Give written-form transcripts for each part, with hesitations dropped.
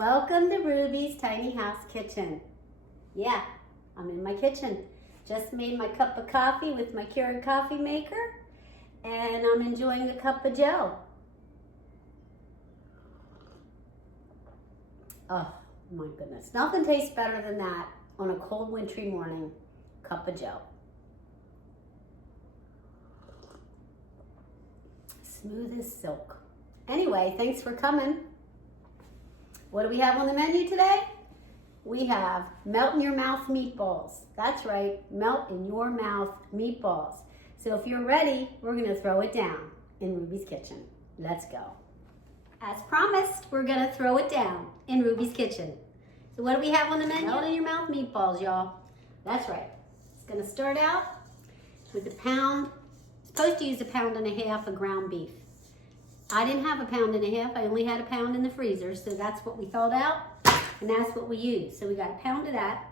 Welcome to Ruby's Tiny House Kitchen. Yeah, I'm in my kitchen. Just made my cup of coffee with my Keurig coffee maker, and I'm enjoying a cup of joe. Oh my goodness, nothing tastes better than that on a cold wintry morning. Cup of joe. Smooth as silk. Anyway, thanks for coming. What do we have on the menu today? We have melt in your mouth meatballs. That's right, melt in your mouth meatballs. So if you're ready, we're gonna throw it down in Ruby's kitchen. Let's go. As promised, we're gonna throw it down in Ruby's kitchen. So what do we have on the menu? Melt in your mouth meatballs, y'all. That's right. It's gonna start out with a pound. Supposed to use 1.5 pounds of ground beef. I didn't have 1.5 pounds. I only had 1 pound in the freezer, so that's what we thawed out, and that's what we used. So we got 1 pound of that.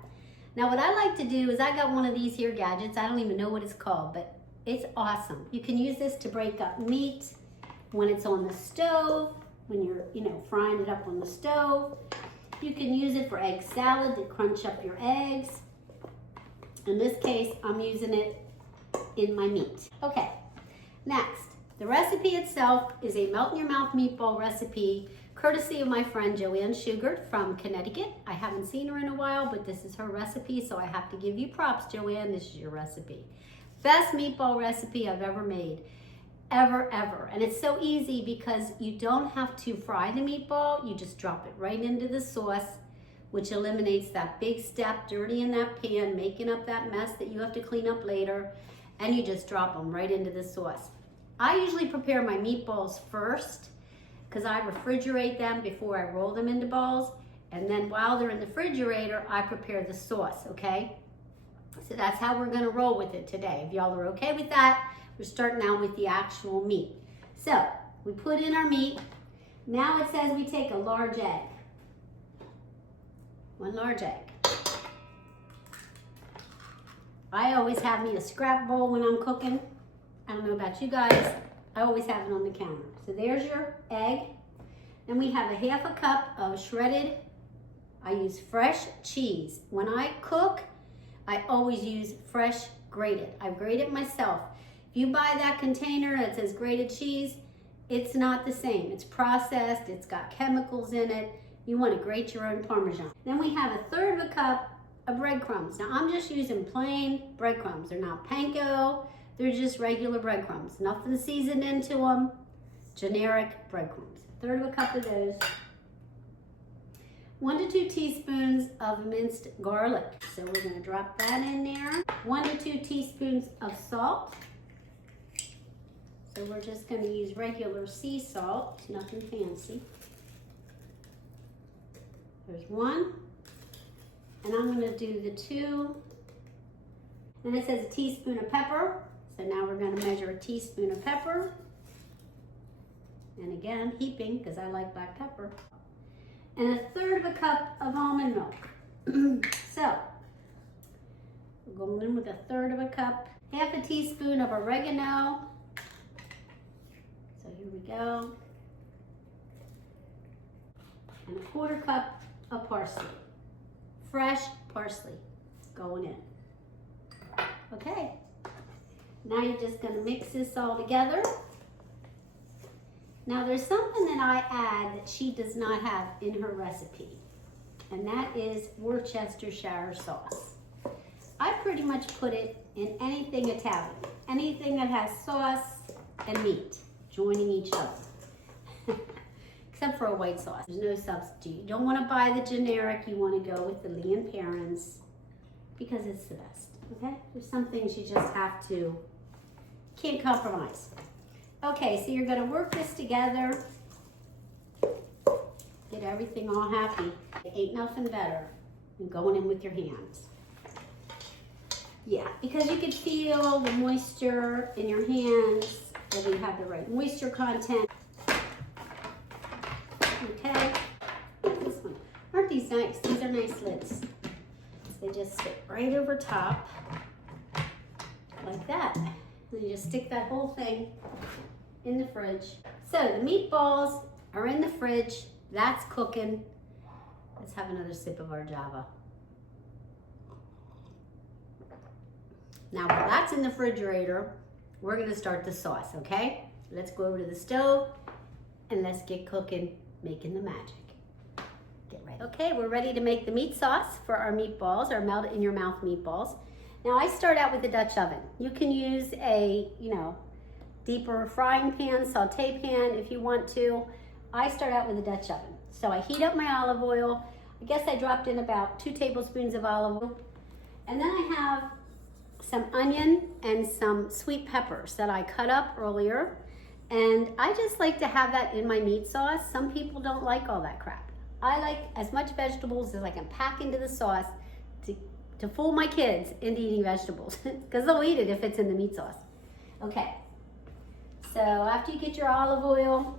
Now what I like to do is I got one of these here gadgets. I don't even know what it's called, but it's awesome. You can use this to break up meat when it's on the stove, when you're, frying it up on the stove. You can use it for egg salad to crunch up your eggs. In this case, I'm using it in my meat. Okay, next. The recipe itself is a melt-in-your-mouth meatball recipe, courtesy of my friend Joanne Shugart from Connecticut. I haven't seen her in a while, but this is her recipe, so I have to give you props, Joanne. This is your recipe. Best meatball recipe I've ever made, ever. And it's so easy because you don't have to fry the meatball. You just drop it right into the sauce, which eliminates that big step, dirty in that pan, making up that mess that you have to clean up later, and you just drop them right into the sauce. I usually prepare my meatballs first because I refrigerate them before I roll them into balls. And then while they're in the refrigerator, I prepare the sauce, okay? So that's how we're gonna roll with it today. If y'all are okay with that, we're starting out with the actual meat. So we put in our meat. Now it says we take a large egg. 1 large egg. I always have me a scrap bowl when I'm cooking. I don't know about you guys, I always have it on the counter. So there's your egg. Then we have 1/2 cup of shredded, I use fresh cheese. When I cook, I always use fresh grated. I grate it myself. If you buy that container that says grated cheese, it's not the same. It's processed, it's got chemicals in it. You want to grate your own Parmesan. Then we have 1/3 cup of breadcrumbs. Now I'm just using plain breadcrumbs. They're not panko. They're just regular breadcrumbs. Nothing seasoned into them. Generic breadcrumbs. 1/3 cup of those. 1 to 2 teaspoons of minced garlic. So we're gonna drop that in there. 1 to 2 teaspoons of salt. So we're just gonna use regular sea salt, nothing fancy. There's 1. And I'm gonna do the 2. And it says a teaspoon of pepper. So now we're going to measure a teaspoon of pepper. And again, heaping, because I like black pepper. And 1/3 cup of almond milk. So, we're going in with 1/3 cup. 1/2 teaspoon of oregano. So here we go. And 1/4 cup of parsley. Fresh parsley going in. Okay. Now you're just going to mix this all together. Now there's something that I add that she does not have in her recipe, and that is Worcestershire sauce. I pretty much put it in anything Italian, anything that has sauce and meat joining each other, except for a white sauce. There's no substitute. You don't want to buy the generic, you want to go with the Lee & Perrins because it's the best. Okay, there's some things you just can't compromise. Okay, so you're gonna work this together, get everything all happy. Ain't nothing better than going in with your hands. Yeah, because you can feel the moisture in your hands, whether you have the right moisture content. Okay, this one. Aren't these nice? These are nice lids. They just sit right over top, like that. And you just stick that whole thing in the fridge. So the meatballs are in the fridge. That's cooking. Let's have another sip of our Java. Now, while that's in the refrigerator, we're gonna start the sauce, okay? Let's go over to the stove and let's get cooking, making the magic. Get ready. Okay, we're ready to make the meat sauce for our meatballs, our melt in your mouth meatballs. Now, I start out with a Dutch oven. You can use a, deeper frying pan, saute pan if you want to. I start out with a Dutch oven. So I heat up my olive oil. I guess I dropped in about 2 tablespoons of olive oil. And then I have some onion and some sweet peppers that I cut up earlier. And I just like to have that in my meat sauce. Some people don't like all that crap. I like as much vegetables as I can pack into the sauce to fool my kids into eating vegetables, because they'll eat it if it's in the meat sauce. Okay, so after you get your olive oil,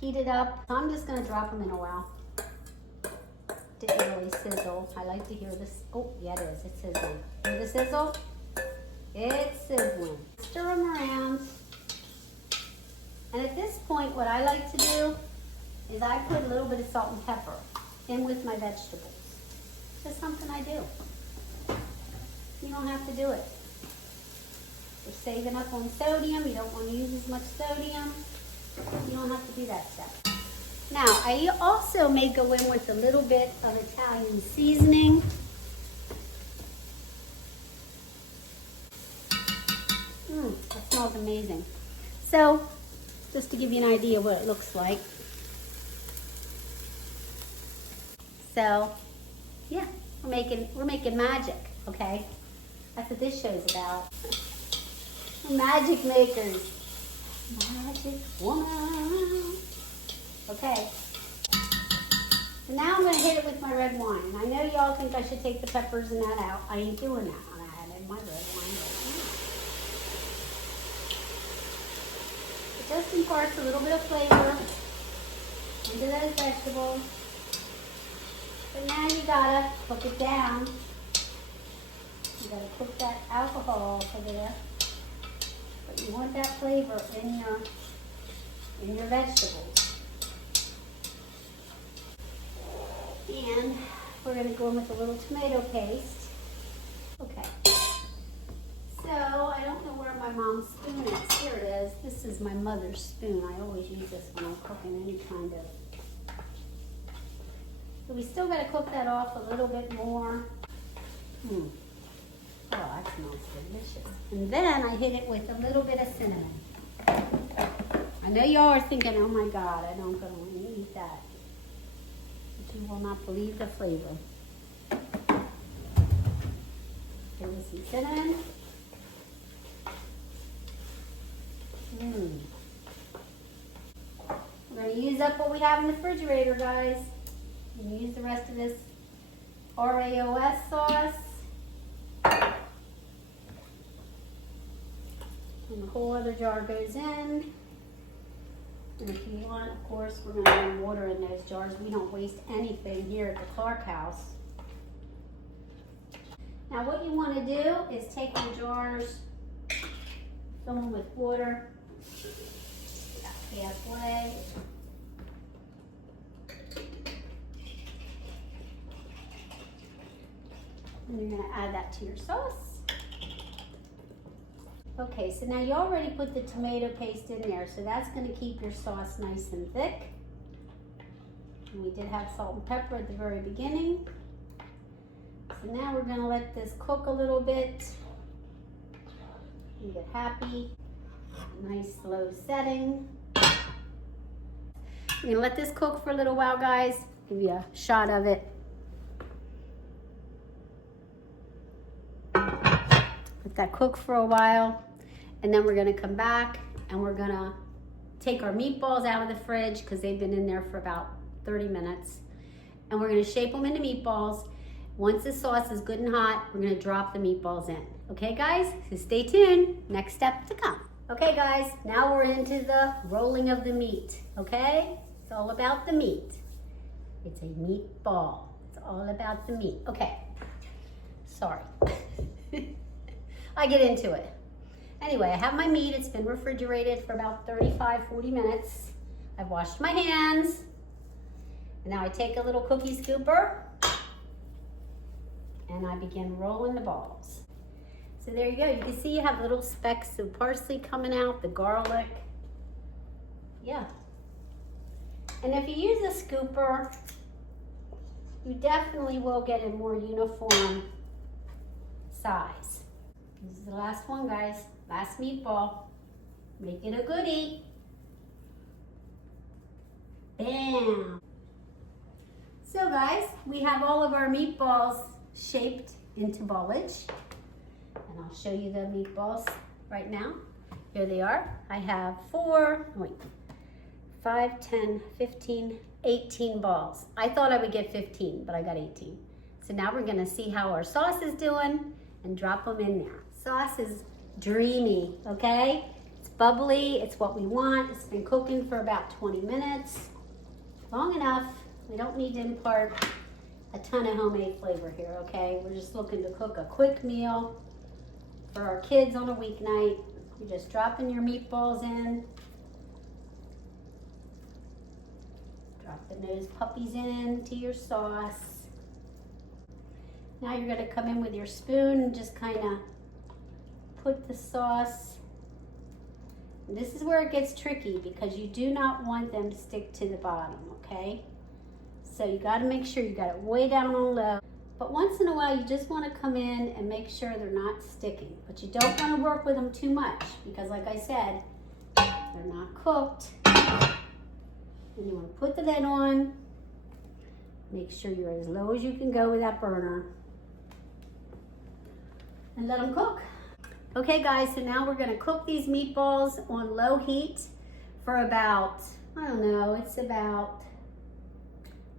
heat it up. I'm just gonna drop them in a while. Didn't really sizzle. I like to hear this. Oh, yeah, it is. It's sizzling. Hear the sizzle? It's sizzling. Stir them around. And at this point, what I like to do is I put a little bit of salt and pepper in with my vegetables. Just something I do. You don't have to do it. You're saving up on sodium. You don't want to use as much sodium. You don't have to do that stuff. Now, I also may go in with a little bit of Italian seasoning. That smells amazing. So, just to give you an idea what it looks like. So, yeah, we're making magic, okay? That's what this show's about. We're magic makers. Magic woman. Okay. So now I'm gonna hit it with my red wine. And I know y'all think I should take the peppers and that out. I ain't doing that. I'm gonna add my red wine right now. It just imparts a little bit of flavor into those vegetables. But now you gotta cook it down. You gotta cook that alcohol off of there. But you want that flavor in your vegetables. And we're gonna go in with a little tomato paste. Okay. So I don't know where my mom's spoon is. Here it is. This is my mother's spoon. I always use this when I'm cooking any kind of. So we still got to cook that off a little bit more. Oh, that smells delicious. And then I hit it with a little bit of cinnamon. I know y'all are thinking, oh my God, I don't gonna want to eat that. But you will not believe the flavor. Here is some cinnamon. We're going to use up what we have in the refrigerator, guys. And use the rest of this RAOS sauce. And the whole other jar goes in. And if you want, of course, we're going to add water in those jars. We don't waste anything here at the Clark house. Now what you want to do is take your jars, fill them with water, about halfway. And you're going to add that to your sauce. Okay, so now you already put the tomato paste in there, so that's going to keep your sauce nice and thick. And we did have salt and pepper at the very beginning. So now we're going to let this cook a little bit and get happy. Nice slow setting. We're going to let this cook for a little while, guys. Give you a shot of it. Let that cook for a while, and then we're gonna come back and we're gonna take our meatballs out of the fridge because they've been in there for about 30 minutes. And we're gonna shape them into meatballs. Once the sauce is good and hot, we're gonna drop the meatballs in. Okay, guys? So stay tuned. Next step to come. Okay, guys, now we're into the rolling of the meat, okay? It's all about the meat. It's a meatball. It's all about the meat. Okay, sorry. I get into it. Anyway, I have my meat. It's been refrigerated for about 35, 40 minutes. I've washed my hands. And now I take a little cookie scooper and I begin rolling the balls. So there you go. You can see you have little specks of parsley coming out, the garlic. Yeah. And if you use a scooper, you definitely will get a more uniform size. This is the last one, guys. Last meatball. Make it a goodie. Bam. So guys, we have all of our meatballs shaped into ballage. And I'll show you the meatballs right now. Here they are. I have 5, 10, 15, 18 balls. I thought I would get 15, but I got 18. So now we're gonna see how our sauce is doing and drop them in there. Sauce is dreamy, okay? It's bubbly, it's what we want. It's been cooking for about 20 minutes. Long enough. We don't need to impart a ton of homemade flavor here, okay? We're just looking to cook a quick meal for our kids on a weeknight. You're just dropping your meatballs in. Dropping those puppies into your sauce. Now you're gonna come in with your spoon and just kind of put the sauce. And this is where it gets tricky because you do not want them to stick to the bottom, okay? So you gotta make sure you got it way down on low. But once in a while, you just wanna come in and make sure they're not sticking. But you don't wanna work with them too much because like I said, they're not cooked. And you wanna put the lid on. Make sure you're as low as you can go with that burner. And let them cook. Okay guys, so now we're gonna cook these meatballs on low heat for about, I don't know, it's about,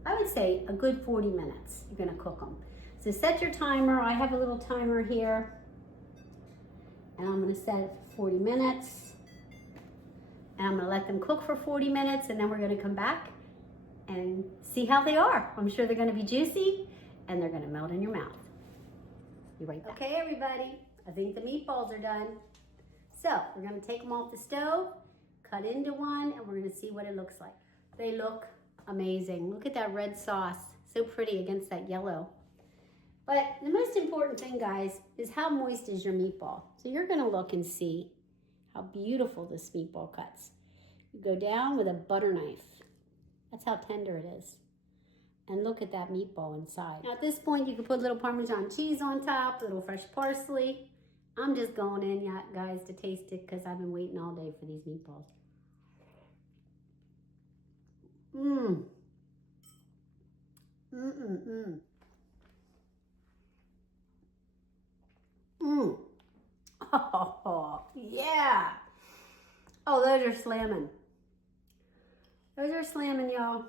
I would say a good 40 minutes you're gonna cook them. So set your timer. I have a little timer here and I'm gonna set it for 40 minutes. And I'm gonna let them cook for 40 minutes and then we're gonna come back and see how they are. I'm sure they're gonna be juicy and they're gonna melt in your mouth. Be right back. Okay everybody, I think the meatballs are done. So we're gonna take them off the stove, cut into one, and we're gonna see what it looks like. They look amazing. Look at that red sauce, so pretty against that yellow. But the most important thing, guys, is how moist is your meatball. So you're gonna look and see how beautiful this meatball cuts. You go down with a butter knife. That's how tender it is. And look at that meatball inside. Now at this point, you can put a little Parmesan cheese on top, a little fresh parsley. I'm just going in, guys, to taste it because I've been waiting all day for these meatballs. Mmm. Mmm. Mmm. Oh, yeah. Oh, those are slamming. Those are slamming, y'all.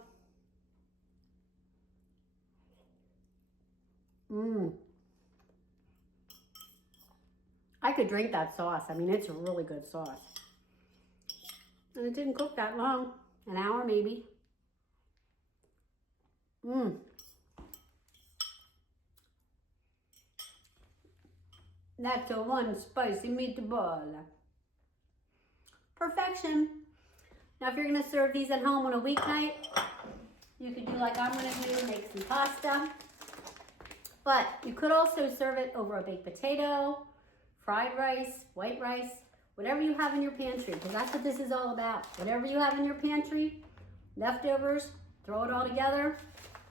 Mmm. I could drink that sauce. I mean, it's a really good sauce. And it didn't cook that long. An hour, maybe. Mmm. That's a one spicy meatball. Perfection. Now, if you're gonna serve these at home on a weeknight, you could do like I'm gonna do, make some pasta. But you could also serve it over a baked potato, fried rice, white rice, whatever you have in your pantry, because that's what this is all about. Whatever you have in your pantry, leftovers, throw it all together,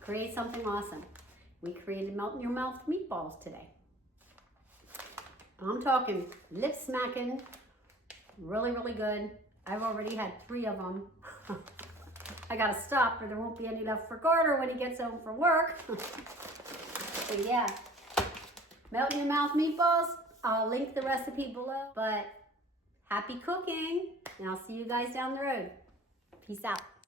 create something awesome. We created melt in your mouth meatballs today. I'm talking lip smacking, really, really good. I've already had 3 of them. I gotta stop or there won't be any left for Carter when he gets home from work. So yeah, melt in your mouth meatballs. I'll link the recipe below, but happy cooking and I'll see you guys down the road. Peace out.